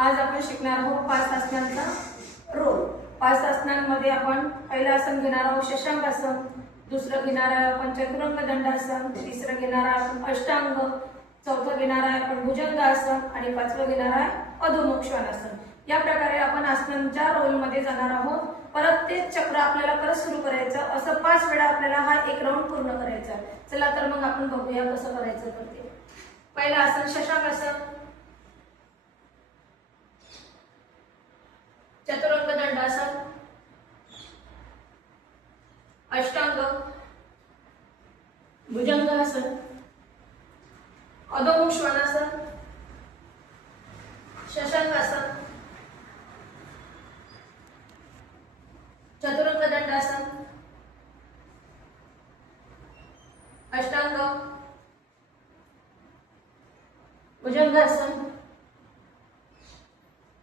आज आपण शिकणार आहोत 5 आसनांचा रोल। 5 आसनांमध्ये आपण पहिलं आसन घेणार आहोत शशांक आसन, दुसरं घेणार आहे आपण चतुरंग दंडासन, तिसरं घेणार आहे आपण अष्टांग, चौथं घेणार आहे आपण भुजंगासन आणि पाचवं घेणार आहे अधोमुख श्वानासन। या प्रकारे आपण आसनांच्या रोल मध्ये जाणार आहोत। परत ते चक्र आपल्याला परत सुरू करायचं, असं 5 वेळा आपल्याला हा एक राउंड पूर्ण करायचा। चला तर मग आपण बघूया कसं करायचं ते। पहिलं आसन शशांक आसन, चतुरंग दंडासन, अष्टांग, भुजंगासन, अधोमुख श्वानासन, शशांकासन, चतुरंग दंडासन, अष्टांग, भुजंगासन,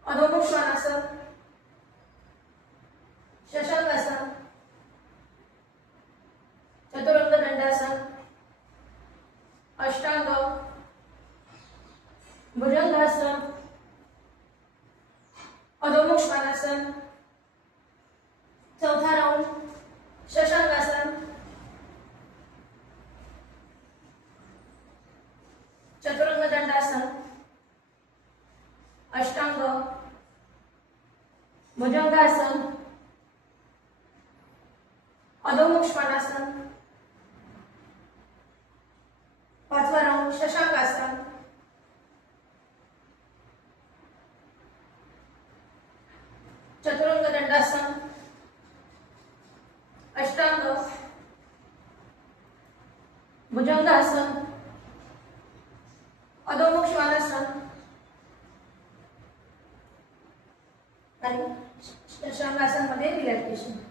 अधोमुख श्वानासन, शशांकासन, चतुरंग दंडासन, अष्टांग, भुजंगासन, अधोमुख श्वानासन, चौथा राउंड शशांकासन, चतुरंग दंडासन, अष्टांग, भुजंगासन, अधोमुख श्वानासन, पाचवा राउंड शशांकासन, चतुरंग दंडासन, अष्टांग, भुजंगासन, अधोमुख श्वानासन आणि शशांकासन मध्ये रिलॅक्सेशन।